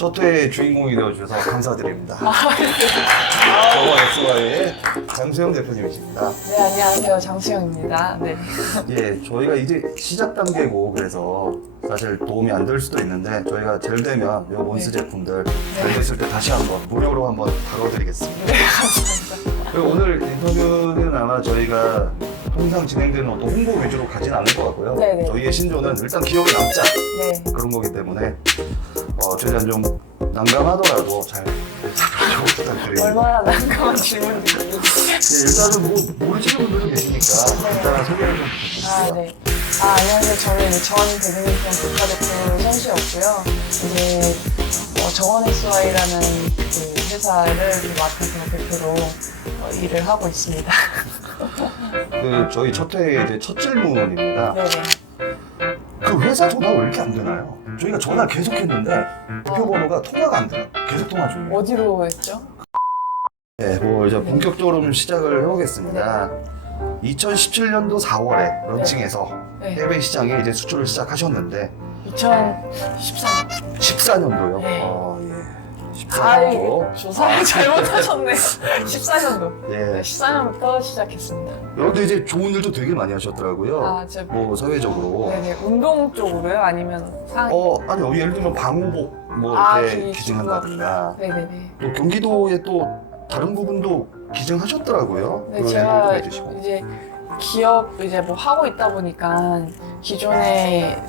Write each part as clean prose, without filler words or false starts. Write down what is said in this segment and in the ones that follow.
첫 회의 주인공이 되어주셔서 감사드립니다. 네. 저번SY의 장수영 대표님이십니다. 네, 안녕하세요. 장수영입니다. 네. 예, 저희가 이제 시작 단계고 그래서 사실 도움이 안 될 수도 있는데 저희가 잘 되면 요 몬스 제품들 잘 됐을 때 다시 한번 무료로 한번 다뤄드리겠습니다. 네, 감사합니다. 그리고 오늘 인터뷰는 아마 저희가 통상 진행되는 어떤 홍보 위주로 가진 않을 것 같고요. 네네. 저희의 신조는 일단 기억에 남자 네. 그런 거기 때문에 최대한 좀 난감하더라도 잘 부탁드립니다. 얼마나 난감한 질문들이. 네, 일단은 뭐 모르시는 분들이 계시니까 간단한 소개를 좀 부탁드립니다. 아, 네. 안녕하세요. 저는 전 배드민턴 국가대표 선수였고요. 이제 정원SY라는 그 회사를 맡아서 대표로 일을 하고 있습니다. 저희 첫 회의 이제 첫 질문입니다. 네네. 그 회사 전화가 왜 이렇게 안 되나요? 저희가 전화 계속 했는데 대표 번호가 통화가 안 돼요. 계속 통화 중이에요. 어디로 했죠? 네, 이제 본격적으로 좀 시작을 해보겠습니다. 2017년도 4월에 런칭해서 네. 해외 시장에 이제 수출을 시작하셨는데 2014년. 14년도요? 네. 예. 아이고, 14년도. 조사를 잘못하셨네. 14년도. 예. 네, 14년부터 시작했습니다. 여기도 이제 좋은 일도 되게 많이 하셨더라고요. 아, 저 사회적으로. 네네. 운동 쪽으로요? 아니면 상? 아니요. 예를 들면 방호복 이렇게 기증한다든가. 네네네. 또 경기도에 또 다른 부분도 기증하셨더라고요. 네, 그런 제가 얘기도 해주시고. 이제 기업 이제 뭐 하고 있다 보니까 기존에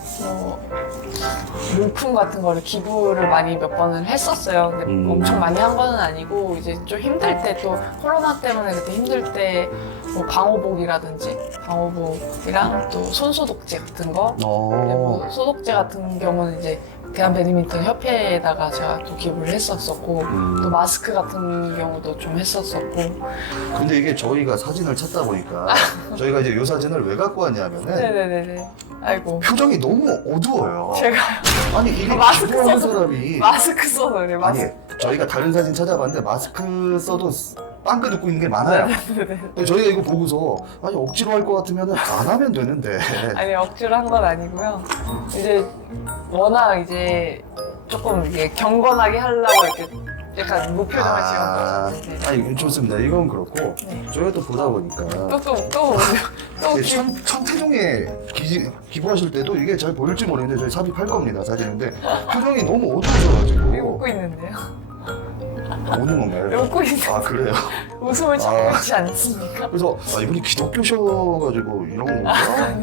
물품 같은 거를 기부를 많이 몇 번을 했었어요. 근데 엄청 많이 한 거는 아니고 이제 좀 힘들 때 또 코로나 때문에 그때 힘들 때 뭐 방호복이라든지 방호복이랑 또 손소독제 같은 거 네, 뭐 소독제 같은 경우는 이제 대한 배드민턴 협회에다가 제가 또 기부를 했었었고 또 마스크 같은 경우도 좀 했었었고. 근데 이게 저희가 사진을 찾다 보니까 저희가 이제 이 사진을 왜 갖고 왔냐면은 네네네네. 아이고. 표정이 너무 어두워요. 제가 아니 이게 마스크 기부하는 써서 사람이 마스크 써서 그래. 아니 저희가 다른 사진 찾아봤는데 마스크 써도 빵긋 웃고 있는 게 많아요. 네네네. 저희가 이거 보고서 아니 억지로 할 것 같으면 안 하면 되는데 아니 억지로 한 건 아니고요. 이제 워낙 이제 조금 이게 경건하게 하려고 이렇게 약간 무표정을 지은 거죠. 네. 아니 좋습니다. 이건 그렇고 네. 저희가 또 보다 보니까 또 이게 천태종에 기부하실 때도 이게 잘 보일지 모르겠는데 저희 삽입할 겁니다 사진인데 표정이 너무 여기 어두워져가지고 웃고 있는데요. 우는 건가요? 웃고 있는 아 그래요? 웃음을 참지 않습니까? 그래서 이분이 기독교셔가지고 이런 건가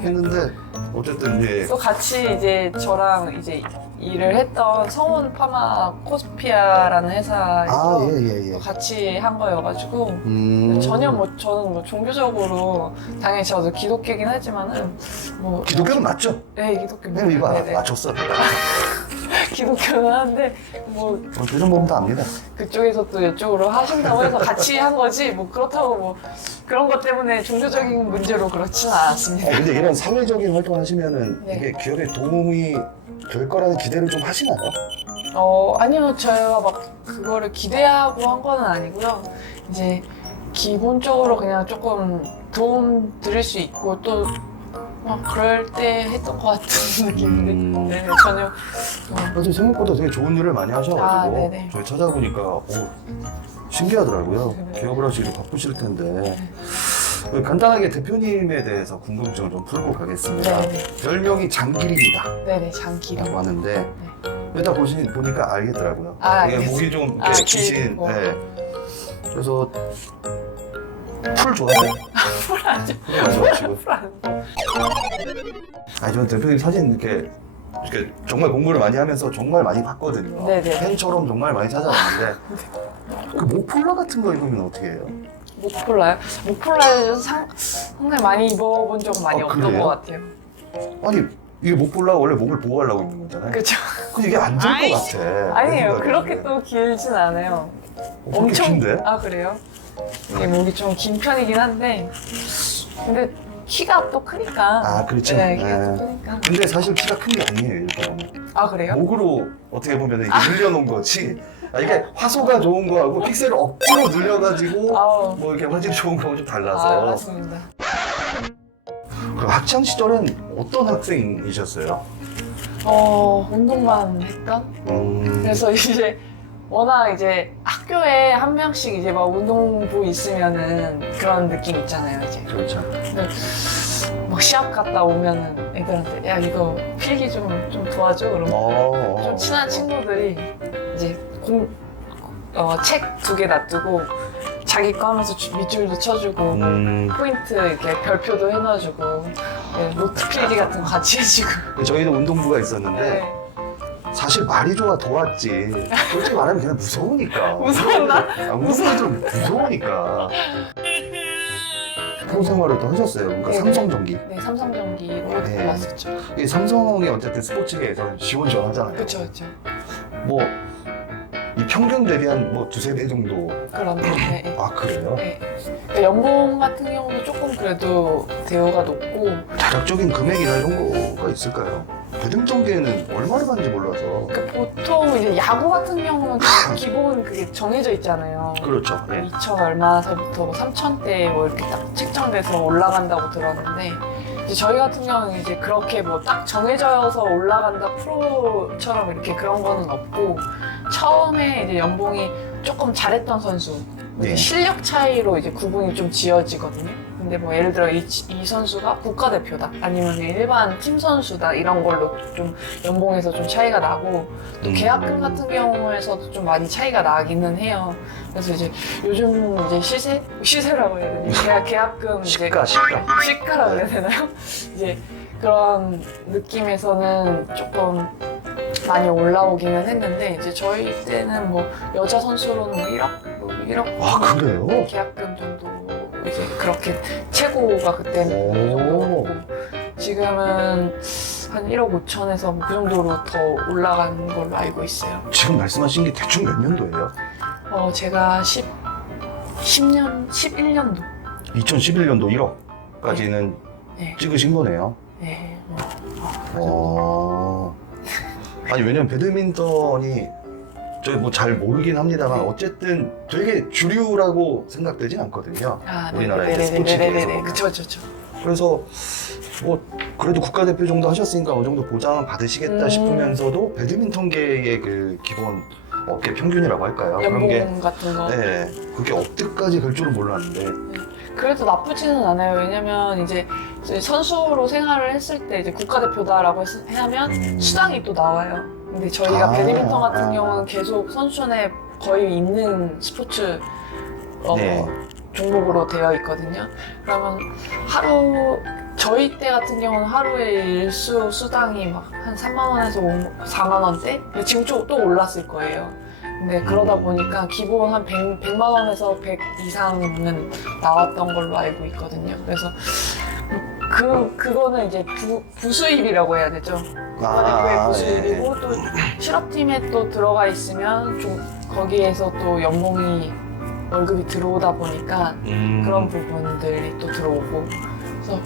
했는데 어쨌든 예. 또 같이 이제 저랑 이제 일을 했던 성원 파마코스피아라는 회사에서 예예예. 또 같이 한 거여가지고 전혀 저는 뭐 종교적으로 당연히 저도 기독교긴 하지만은 뭐 기독교는 맞죠? 네 기독교입니다. 네 이거 네네. 맞췄어. 기독교는 한데 뭐 표정 보면 다 압니다. 그쪽에서 또 이쪽으로 하신다고 해서 같이 한 거지 뭐 그렇다고 뭐 그런 것 때문에 종교적인 문제로 그렇지는 않았습니다. 근데 이런 사회적인 활동 하시면은 네. 이게 기업에 도움이 될 거라는 기대를 좀 하시나요? 아니요 제가 막 그거를 기대하고 한 거는 아니고요. 이제 기본적으로 그냥 조금 도움 드릴 수 있고 또 그럴 때 했던 것 같은 느낌인데 네네, 전혀 사실 생각보다 되게 좋은 일을 많이 하셔가지고 네네. 저희 찾아보니까 신기하더라고요. 네네. 기업을 하시기 바쁘실 텐데 간단하게 대표님에 대해서 궁금증을 좀 풀고 가겠습니다. 네네. 별명이 장길입니다 네네 장기로 라고 하는데 일단 보니까 알겠더라고요. 이게 알겠어요. 목이 좀 아, 기신 길고. 네. 그래서 풀 좋아해요? 풀 아니죠. 풀 마셔가지고 풀 아니죠. 저는 대표님 사진 이렇게 정말 공부를 많이 하면서 정말 많이 봤거든요. 네네. 팬처럼 정말 많이 찾아봤는데 그 목폴라 같은 거 입으면 어떻게 해요? 목폴라요? 목폴라를 상당히 많이 입어본 적은 많이 없던 그래요? 것 같아요. 아니 이게 목폴라가 원래 목을 보호하려고 입는 거잖아요. 그렇죠. 근데 이게 안 될 것 같아. 아니에요. 내 그렇게 생각에는. 또 길진 않아요. 엄청 긴데? 아 그래요? 이게 목이 좀 긴 편이긴 한데 근데 키가 또 크니까. 아, 그렇죠. 네, 키가 네. 또 크니까. 근데 사실 키가 큰 게 아니에요. 이렇게 보면. 아 그래요? 목으로 어떻게 보면 이게 늘려놓은 거지. 이게 화소가 좋은 거하고 픽셀을 억지로 늘려가지고 아우. 뭐 이렇게 화질이 좋은 거하고 좀 달라서. 맞습니다. 그럼 학창 시절엔 어떤 학생이셨어요? 운동만 했던? 그래서 이제 워낙 이제 학교에 한 명씩 이제 막 운동부 있으면은 그런 느낌 있잖아요, 이제. 그렇죠. 근데 막 시합 갔다 오면은 애들한테 야 이거 필기 좀 도와줘 그러면 좀 친한 친구들이 이제 책 2개 놔두고 자기 거 하면서 밑줄도 쳐주고 포인트 이렇게 별표도 해놔주고 네, 노트 필기 같은 거 같이 해주고. 저희도 운동부가 있었는데 네. 사실 말이 좋아 도왔지. 솔직히 말하면 그냥 무서우니까. 무서웠나? 운동부들은 무서우니까. 프로 생활을 또 하셨어요. 그러니까 네. 삼성전기. 네, 삼성전기로 네. 왔었죠. 이 삼성이 어쨌든 스포츠계에서 시원시원하잖아요. 그쵸, 그쵸. 뭐, 이 평균 대비 한 뭐 2-3배 정도. 그런데 네. 아, 그래요? 네. 그러니까 연봉 같은 경우도 조금 그래도 대우가 높고 자력적인 금액이나 이런 거가 있을까요? 배드민턴계는 얼마를 받는지 몰라서. 그러니까 보통 이제 야구 같은 경우는 기본 그게 정해져 있잖아요. 그렇죠. 예. 2천 얼마서부터 뭐 3천대 뭐 이렇게 딱 책정돼서 올라간다고 들었는데 이제 저희 같은 경우는 이제 그렇게 뭐 딱 정해져서 올라간다 프로처럼 이렇게 그런 거는 없고 처음에 이제 연봉이 조금 잘했던 선수 네. 실력 차이로 이제 구분이 좀 지어지거든요. 근데 뭐 예를 들어 이 선수가 국가대표다 아니면 일반 팀 선수다 이런 걸로 좀 연봉에서 좀 차이가 나고 또 계약금 같은 경우에서도 좀 많이 차이가 나기는 해요. 그래서 이제 요즘 이제 시세라고 해야 되나? 계약금 이제 시가라고 해야 되나요? 이제 그런 느낌에서는 조금 많이 올라오기는 했는데 이제 저희 때는 뭐 여자 선수로는 뭐 1억 아, 그래요? 계약금 정도 이제 그렇게 최고가 그때는 그 정도였고 지금은 한 1억 5천에서 뭐 그 정도로 더 올라간 걸로 알고 있어요. 지금 말씀하신 게 대충 몇 년도예요? 제가 11년도. 2011년도 1억까지는 네. 찍으신 거네요. 네. 아니 왜냐면 배드민턴이 저희 뭐 잘 모르긴 합니다만 어쨌든 되게 주류라고 생각되진 않거든요. 우리나라의 스포츠계에서. 그쵸. 그래서 뭐 그래도 국가대표 정도 하셨으니까 어느 정도 보장은 받으시겠다 싶으면서도 배드민턴계의 그 기본 업계 평균이라고 할까요? 그런 게 연봉 같은 거. 네, 그게 업대까지 갈 줄은 몰랐는데. 그래도 나쁘지는 않아요. 왜냐면 이제 선수로 생활을 했을 때 이제 국가대표다라고 하면 수당이 또 나와요. 근데 저희가 배드민턴 같은 경우는 계속 선수촌에 거의 있는 스포츠 네. 종목으로 되어 있거든요. 그러면 저희 때 같은 경우는 하루에 일수 수당이 막 한 3만 원에서 4만 원대? 근데 지금 또 올랐을 거예요. 근데 그러다 보니까 기본 한 100만 원에서 100 이상은 나왔던 걸로 알고 있거든요. 그래서 그거는 이제 부수입이라고 해야 되죠. 국가대표의 부수입이고 또 실업팀에 또 들어가 있으면 좀 거기에서 또 월급이 들어오다 보니까 그런 부분들이 또 들어오고 그래서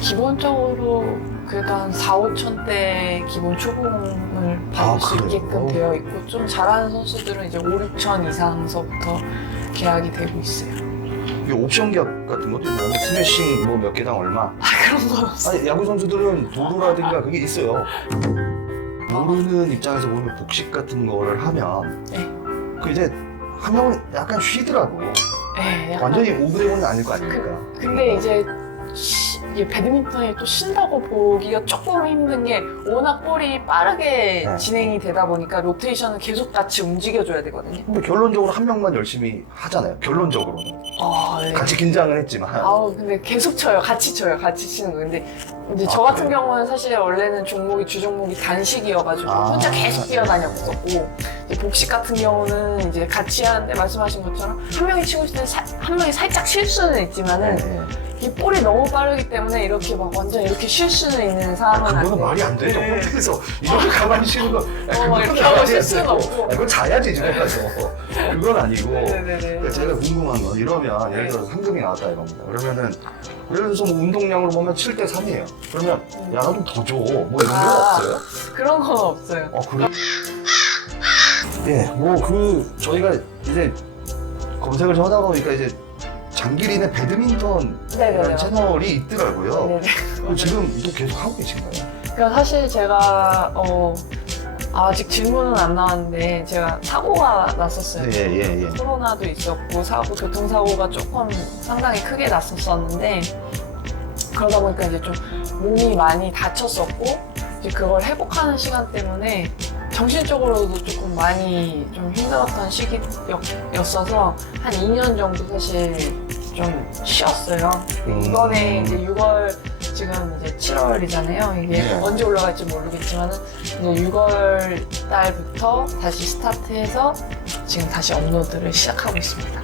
기본적으로 그래도 한 4-5천대 기본 초봉을 받을 수 있게끔 되어 있고 좀 잘하는 선수들은 이제 5-6천 이상서부터 계약이 되고 있어요. 이게 옵션 계약 같은 것도 있나요? 스매싱 뭐 몇 개당 얼마? 그런 건 없어요. 아니 야구 선수들은 도루라든가 그게 있어요. 모르는 입장에서 보면 복식 같은 거를 하면 네. 그 이제 하면 약간 쉬더라고. 네, 약간 완전히 오브레이브는 아닐 거 아닙니까? 근데 이제 이게 배드민턴이 또 쉰다고 보기가 조금 힘든 게 워낙 볼이 빠르게 진행이 되다 보니까 로테이션을 계속 같이 움직여줘야 되거든요. 근데 결론적으로 한 명만 열심히 하잖아요. 결론적으로는. 네. 같이 긴장을 했지만. 근데 계속 쳐요. 같이 치는 거. 근데 이제 저 같은 경우는 사실 원래는 주 종목이 단식이어가지고 혼자 계속 뛰어다녔었고 이제 복식 같은 경우는 이제 같이 하는데 말씀하신 것처럼 한 명이 치고 있을 때 한 명이 살짝 쉴 수는 있지만은 이 볼이 너무 빠르기 때문에 이렇게 막 완전 이렇게 쉴 수는 있는 상황은 그거는 아니에요. 말이 안 되죠. 홈트에서 이렇게 가만히 쉬는 거. 막 이렇게 하고 쉴 수는 없고. 그건 자야지 집에 가서. 그건 아니고. 네네네. 그러니까 제가 궁금한 건 이러면 예를 들어서 상금이 나왔다 이겁니다. 그러면은 예를 들어서 뭐 운동량으로 보면 7대3이에요. 그러면 야, 나 좀 더 줘. 뭐 이런 거 없어요? 그런 건 없어요. 그래? 예, 저희가 이제 검색을 좀 하다 보니까 이제 장기린의 배드민턴이라는 채널이 있더라고요. 네네. 지금 또 계속 하고 계신가요? 그러니까 사실 제가 아직 질문은 안 나왔는데 제가 사고가 났었어요. 예. 코로나도 있었고 교통사고가 조금 상당히 크게 났었었는데 그러다 보니까 이제 좀 몸이 많이 다쳤었고 이제 그걸 회복하는 시간 때문에 정신적으로도 조금 많이 좀 힘들었던 시기였어서 한 2년 정도 사실 좀 쉬었어요. 이번에 이제 6월 지금 이제 7월이잖아요. 이게 네. 언제 올라갈지 모르겠지만은 이제 6월 달부터 다시 스타트해서 지금 다시 업로드를 시작하고 있습니다.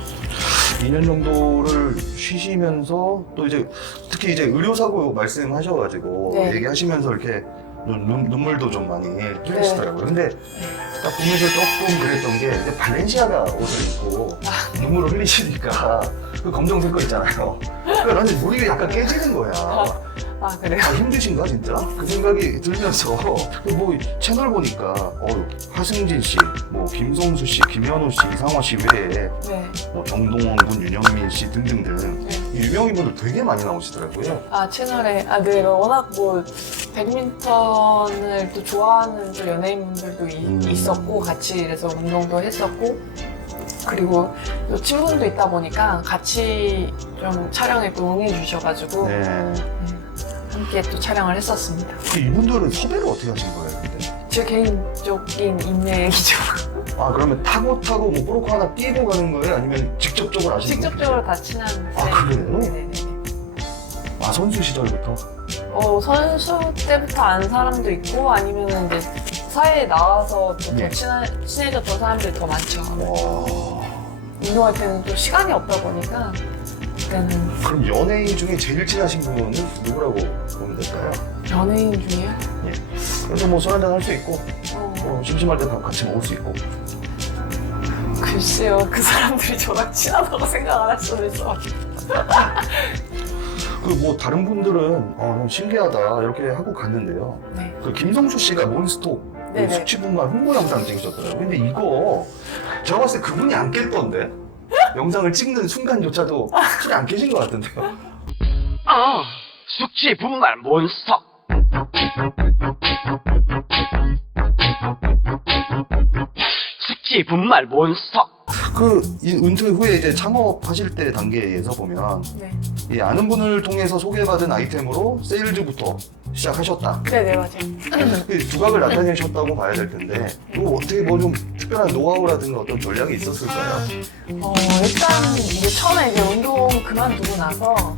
2년 정도를 쉬시면서 또 이제 특히 이제 의료사고 말씀하셔가지고 네. 얘기하시면서 이렇게 눈물도 좀 많이 흘리시더라고요. 근데 딱 보면서 조금 그랬던 게 이제 발렌시아가 옷을 입고 눈물을 흘리시니까 그 검정색 거 있잖아요. 그러니까 나는 머리가 약간 깨지는 거야. 아 그래요? 힘드신가 진짜? 그 생각이 들면서 뭐 채널 보니까 하승진 씨, 뭐 김성수 씨, 김현우 씨, 이상화 씨 외에 네. 뭐 정동원 군, 윤영민 씨 등등등 유명인분들 되게 많이 나오시더라고요. 아 채널에 네 워낙 뭐 배드민턴을 또 좋아하는 또 연예인분들도 있었고 같이 이래서 운동도 했었고 그리고 또 친분도 있다 보니까 같이 좀 촬영에 또 응해 주셔가지고 네. 함께 또 촬영을 했었습니다. 이분들은 섭외를 어떻게 하신 거예요? 근데? 제 개인적인 인맥이죠. 아 그러면 타고 뭐 브로커 하나 끼고 가는 거예요? 아니면 직접적으로 하시는 거예요? 직접적으로 다 친한 그래요? 네네네. 아 선수 시절부터? 선수 때부터 아는 사람도 있고 아니면 이제 사회에 나와서 또 네. 더 친해졌던 사람들이 더 많죠. 와. 운동할 때는 또 시간이 없다 보니까 그때는 그럼 연예인 중에 제일 친하신 분은 누구라고 보면 될까요? 연예인 중에요? 그래서 뭐 술 한잔 할 수 있고 심심할 때 같이 먹을 수 있고. 글쎄요, 그 사람들이 저랑 친하다고 생각 안 할 수도 있어. 그 뭐 다른 분들은 좀 신기하다 이렇게 하고 갔는데요. 네. 그 김성수 씨가 몬스톡 네네. 숙취분말 홍보 영상 찍으셨더라고요. 근데 이거 제가 봤을 때 그분이 안 깼던데 영상을 찍는 순간조차도 술이 안 깨진 것 같던데요. 숙취 분말 몬스터. 숙취 분말 몬스터. 이 은퇴 후에 이제 창업하실 때 단계에서 보면 네. 이 아는 분을 통해서 소개받은 아이템으로 세일즈부터 시작하셨다. 네네, 맞아요. 그 두각을 나타내셨다고 봐야 될 텐데 이거 어떻게 뭐 좀 특별한 노하우라든가 어떤 전략이 있었을까요? 일단 이제 처음에 이제 운동 그만두고 나서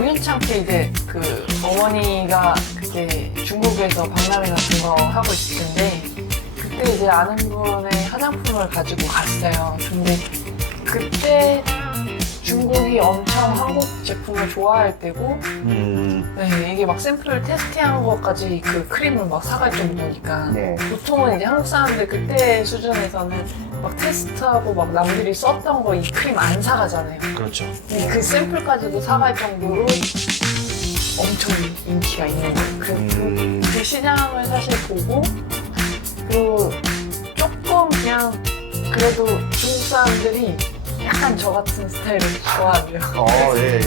우연찮게 이제 그 어머니가 그때 중국에서 박람회 같은 거 하고 있을 텐데 그때 이제 아는 분의 화장품을 가지고 갔어요. 근데 그때 중국이 엄청 한국 제품을 좋아할 때고 네, 이게 막 샘플을 테스트한 것까지 그 크림을 막 사갈 정도니까 네. 보통은 이제 한국 사람들 그때 수준에서는 막 테스트하고 막 남들이 썼던 거 이 크림 안 사가잖아요. 그렇죠. 근데 그 샘플까지도 사갈 정도로 엄청 인기가 있는 거예요. 그 시장을 사실 보고 그리고 조금 그냥 그래도 중국 사람들이 약간 저 같은 스타일을 좋아하네요. 예.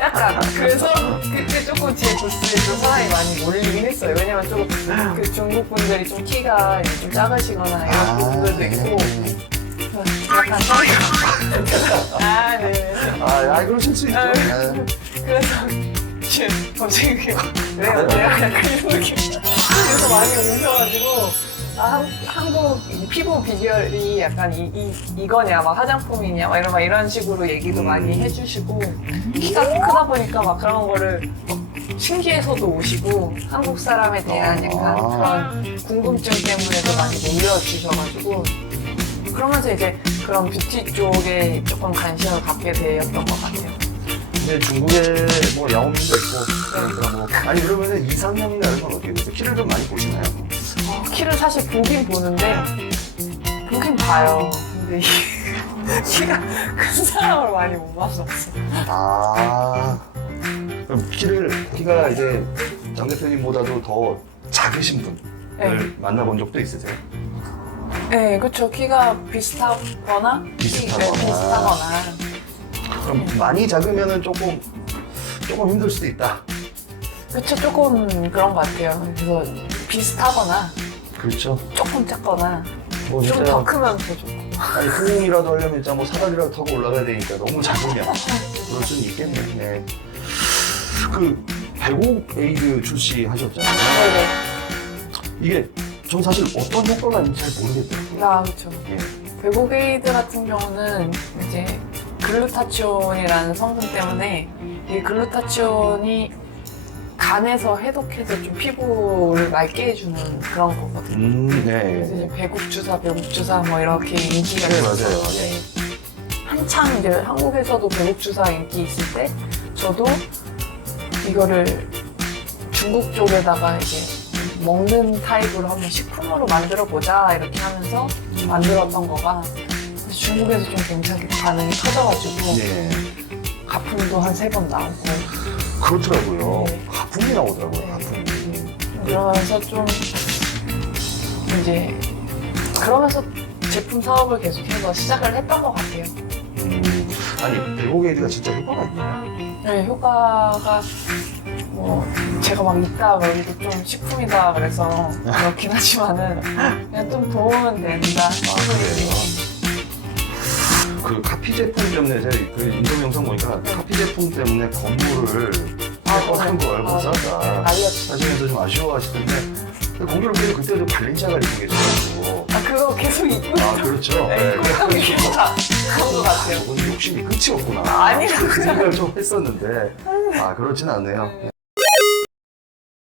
약간 그래서 그때 조금 제 부스에 좀 사람이 많이 몰리긴 했어요. 왜냐면 좀 그 중국 분들이 좀 키가 좀 작으시거나 이런 분들도 있고 약간 네. 그러실 수 있죠. 그래서 지금 갑자기 내가 약간 이런 느낌. 그래서 많이 오셔가지고 한국 피부 비결이 약간 이거냐, 막 화장품이냐, 막 이런 식으로 얘기도 많이 해주시고 키가 크다 보니까 막 그런 거를 신기해서도 오시고 한국 사람에 대한 약간 그런 궁금증 때문에도 많이 놀려주셔가지고 그러면서 이제 그런 뷰티 쪽에 조금 관심을 갖게 되었던 것 같아요. 근데 중국에 뭐 야오밍도 있고 그러니까 뭐 아니 그러면은 이상형이라는 건 어떻게 되세요? 키를 좀 많이 보시나요? 키를 사실 보긴 보는데 보긴 봐요. 근데 키가 큰 사람을 많이 못 만났어요. 그럼 키가 이제 장 대표님보다도 더 작으신 분을 네. 만나본 적도 있으세요? 네, 그렇죠. 키가 비슷하거나 비슷하거나. 그럼 많이 작으면은 조금 힘들 수도 있다. 그렇죠. 조금 그런 것 같아요. 그래서 비슷하거나 그렇죠. 조금 작거나 뭐 좀 더 진짜 크면 더 좋고. 아니 호응이라도 하려면 진짜 뭐 사다리라도 타고 올라가야 되니까 너무 작으면 그럴 수는 있겠네. 네. 그 배곡 에이드 출시하셨잖아요. 네네. 이게 전 사실 어떤 효과가 있는지 잘 모르겠더라고요. 아, 그렇죠. 예. 베고게이드 같은 경우는 이제 글루타치온이라는 성분 때문에 이 글루타치온이 간에서 해독해서 좀 피부를 맑게 해주는 그런 거거든요. 그래서 네. 이제 배국 주사 뭐 이렇게 인기가 네, 있었어요. 맞아요. 네. 한창 이제 한국에서도 배국 주사 인기 있을 때 저도 이거를 중국 쪽에다가 이제 먹는 타입으로 한번 식품으로 만들어 보자 이렇게 하면서 만들었던 거가 중국에서 좀 괜찮게 반응이 터져가지고 네. 가품도 한 3번 나오고 그렇더라고요. 네. 가품이 나오더라고요. 네. 가품이. 그러면서 좀 이제 그러면서 제품 사업을 계속해서 시작을 했던 것 같아요. 아니 배곡 에이드가 진짜 효과가 있나요? 네, 효과가 뭐 제가 막 있다 그러기도 좀 식품이다 그래서 그렇긴 하지만은 그냥 좀 도움은 된다. 그래요? 그 카피 제품 때문에 제가 그 인터뷰 영상 보니까 카피 제품 때문에 건물을 한 걸 못 샀다 난리였죠. 하시면서 좀 아쉬워하시던데 공교롭게도 그때도 발렌시아가 입고 계셔가지고 아, 그거 계속 입고 아 그렇죠. 네, 꼭 입고 그런 것 같아요. 오늘 욕심이 끝이 없구나 아니라고요. 그 생각을 좀 했었는데 아 그렇진 않네요.